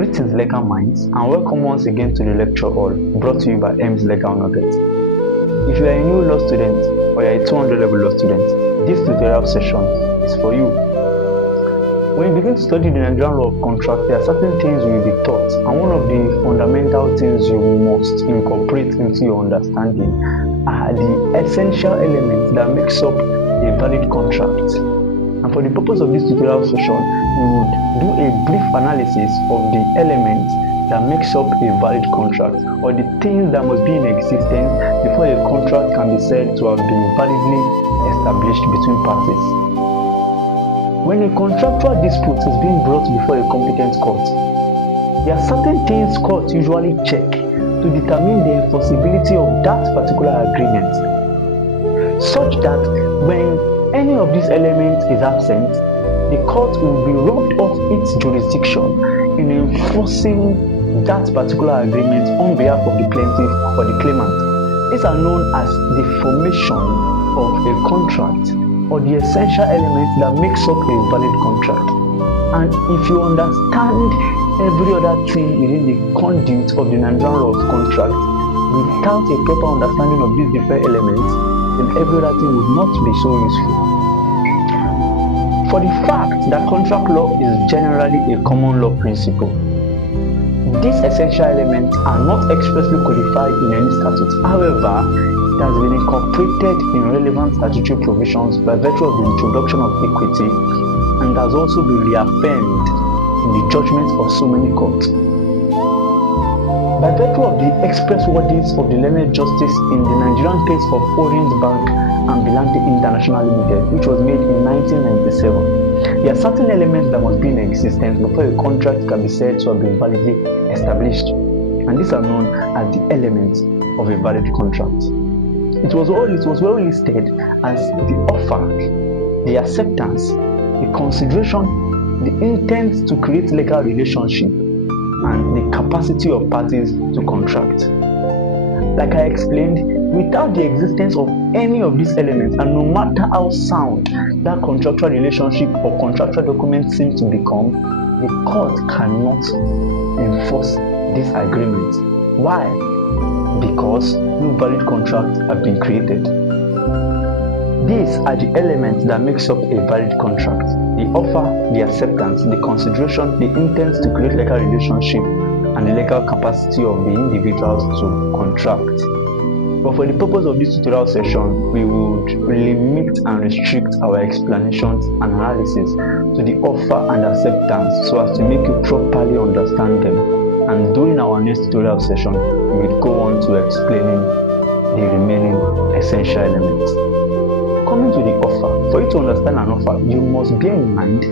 Greetings legal minds, and welcome once again to the lecture hall brought to you by EMS Legal Nuggets. If you are a new law student or you are a 200 level law student, this tutorial session is for you. When you begin to study the Nigerian law of contract, there are certain things you will be taught, and one of the fundamental things you must incorporate into your understanding are the essential elements that makes up a valid contract. And for the purpose of this tutorial session, we would do a brief analysis of the elements that makes up a valid contract, or the things that must be in existence before a contract can be said to have been validly established between parties. When a contractual dispute is being brought before a competent court, there are certain things courts usually check to determine the enforceability of that particular agreement, such that when any of these elements is absent, the court will be robbed of its jurisdiction in enforcing that particular agreement on behalf of the plaintiff or the claimant. These are known as the formation of a contract, or the essential elements that makes up a valid contract. And if you understand every other thing within the conduit of the Nigerian law of contract without a proper understanding of these different elements, then every other thing would not be so useful. For the fact that contract law is generally a common law principle, these essential elements are not expressly codified in any statute. However, it has been incorporated in relevant statutory provisions by virtue of the introduction of equity, and has also been reaffirmed in the judgments of so many courts. By virtue of the express wordings of the learned justice in the Nigerian case of Orient Bank and Bilante International Limited, which was made in 1997, there are certain elements that must be in existence before a contract can be said to have been validly established, and these are known as the elements of a valid contract. It was well listed as the offer, the acceptance, the consideration, the intent to create legal relationship, and the capacity of parties to contract. Like I explained, without the existence of any of these elements, and no matter how sound that contractual relationship or contractual document seems to become, the court cannot enforce this agreement. Why? Because no valid contract have been created. These are the elements that makes up a valid contract: the offer, the acceptance, the consideration, the intent to create legal relationship, and the legal capacity of the individuals to contract. But for the purpose of this tutorial session, we would limit and restrict our explanations and analysis to the offer and acceptance so as to make you properly understand them. And during our next tutorial session, we will go on to explaining the remaining essential elements. Coming to the offer, for you to understand an offer, you must bear in mind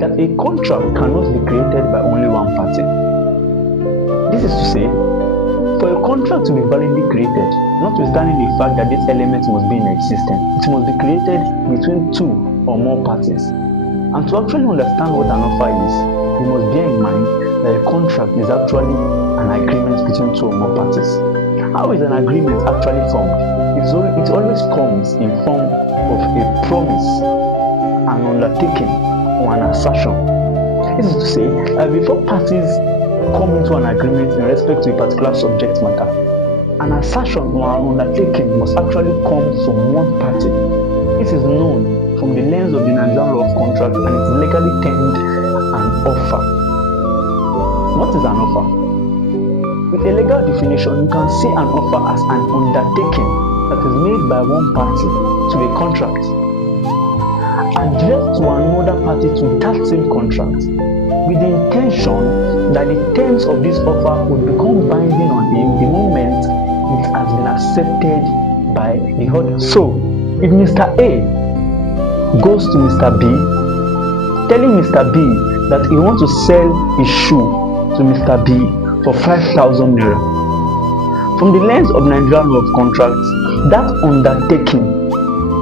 that a contract cannot be created by only one party. This is to say, for a contract to be validly created, notwithstanding the fact that these elements must be in existence, it must be created between two or more parties. And to actually understand what an offer is, you must bear in mind that a contract is actually an agreement between two or more parties. How is an agreement actually formed? It always comes in form of a promise, an undertaking, or an assertion. This is to say that before parties come into an agreement in respect to a particular subject matter, an assertion or an undertaking must actually come from one party. This is known from the lens of the Nigerian law of contract, and it's legally termed an offer. What is an offer? With a legal definition, you can see an offer as an undertaking that is made by one party to a contract, addressed to another party to that same contract, with the intention that the terms of this offer would become binding on him the moment it has been accepted by the other. So, if Mr. A goes to Mr. B, telling Mr. B that he wants to sell his shoe to Mr. B for 5,000 naira. From the lens of Nigerian law of contracts, that undertaking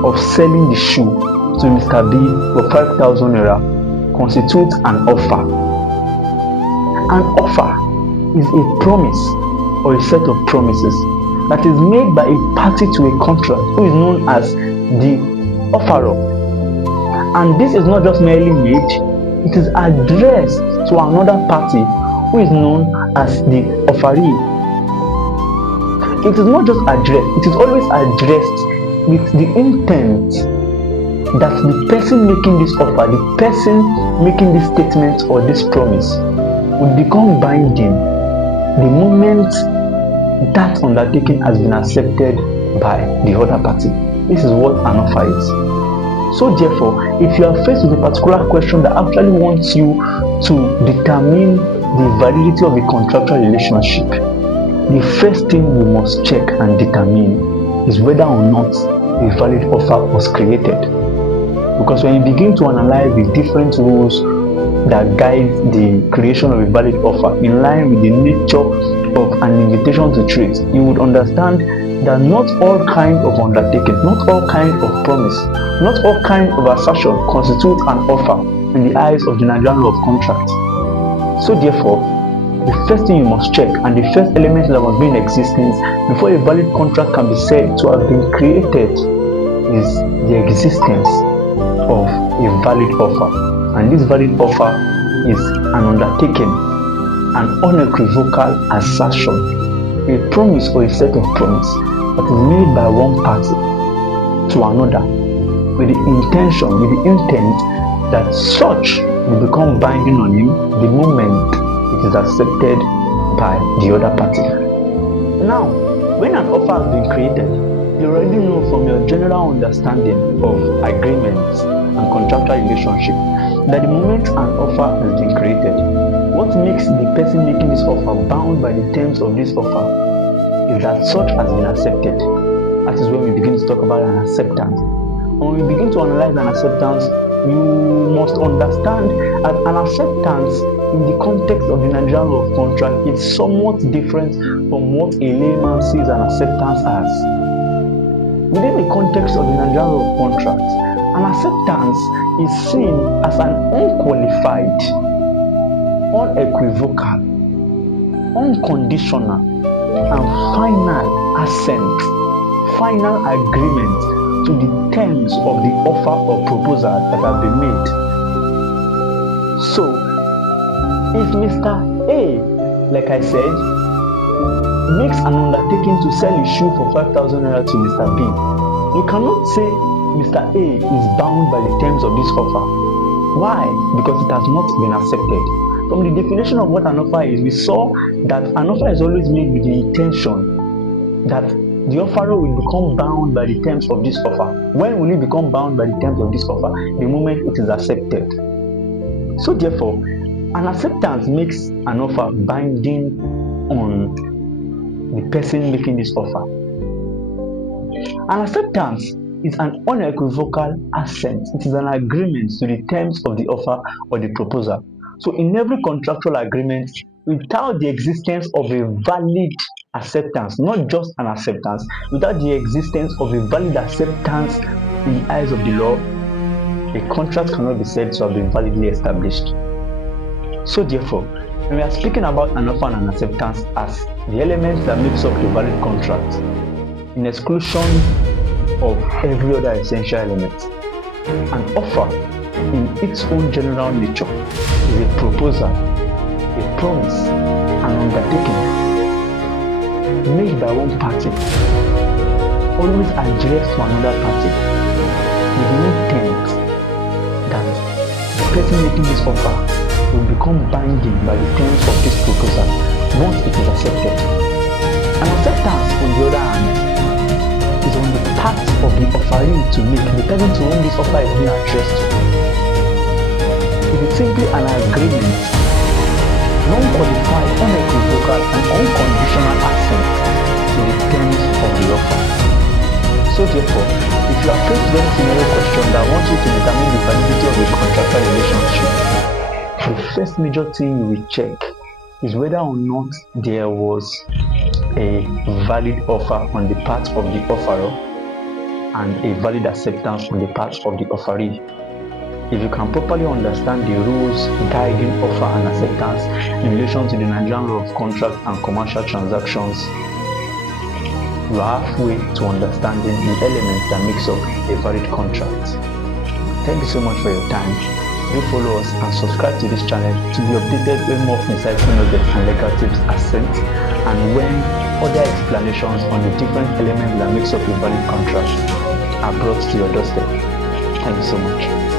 of selling the shoe to Mr. B for 5,000 naira constitutes an offer. An offer is a promise or a set of promises that is made by a party to a contract who is known as the offeror. And this is not just merely made, it is addressed to another party who is known as the offeree. It is not just addressed, it is always addressed with the intent that the person making this offer, the person making this statement or this promise will become binding the moment that undertaking has been accepted by the other party. This is what an offer is. So therefore, if you are faced with a particular question that actually wants you to determine the validity of a contractual relationship, the first thing you must check and determine is whether or not a valid offer was created. Because when you begin to analyze the different rules that guide the creation of a valid offer in line with the nature of an invitation to trade, you would understand that not all kinds of undertaking, not all kinds of promise, not all kinds of assertion constitute an offer in the eyes of the Nigerian law of contract. So therefore, the first thing you must check and the first element that must be in existence before a valid contract can be said to have been created is the existence of a valid offer. And this valid offer is an undertaking, an unequivocal assertion, a promise or a set of promise that is made by one party to another with the intent that such will become binding on him the moment it is accepted by the other party. Now, when an offer has been created, you already know from your general understanding of agreements and contractual relationship that the moment an offer has been created, what makes the person making this offer bound by the terms of this offer is that such has been accepted. That is when we begin to talk about an acceptance. When we begin to analyze an acceptance, you must understand that an acceptance in the context of the Nigerian law of contract is somewhat different from what a layman sees an acceptance as. Within the context of the Nigerian law of contract, an acceptance is seen as an unqualified, unequivocal, unconditional, and final assent, final agreement to the terms of the offer or proposal that have been made. So, if Mr. A, like I said, makes an undertaking to sell his shoe for 5,000 naira to Mr. B, you cannot say Mr. A is bound by the terms of this offer. Why? Because it has not been accepted. From the definition of what an offer is, we saw that an offer is always made with the intention that the offerer will become bound by the terms of this offer. When will he become bound by the terms of this offer? The moment it is accepted. So therefore, an acceptance makes an offer binding on the person making this offer. An acceptance is an unequivocal assent. It is an agreement to the terms of the offer or the proposal. So in every contractual agreement, without the existence of a valid acceptance, not just an acceptance, without the existence of a valid acceptance in the eyes of the law, a contract cannot be said to have been validly established. So therefore, when we are speaking about an offer and an acceptance as the elements that makes up the valid contract, in exclusion of every other essential element, an offer in its own general nature is a proposal, a promise, an undertaking made by one party, always addressed to another party with the intent that the person making this offer will become binding by the terms of this proposal once it is accepted. An acceptance, on the other hand, is on the part of the offeree to make, the person to whom this offer is being addressed to. It is simply an agreement, non-qualified, unequivocal, and unconditional assent to the terms of the offer. So therefore, if you are faced with any scenario question that wants you to determine the validity of a contractual relationship, the first major thing you will check is whether or not there was a valid offer on the part of the offerer and a valid acceptance on the part of the offeree. If you can properly understand the rules guiding offer and acceptance in relation to the Nigerian law of contract and commercial transactions, you are halfway to understanding the elements that makes up a valid contract. Thank you so much for your time. Do follow us and subscribe to this channel to be updated when more insightful nuggets and legal tips are sent, and when other explanations on the different elements that makes up a valid contract are brought to your doorstep. Thank you so much.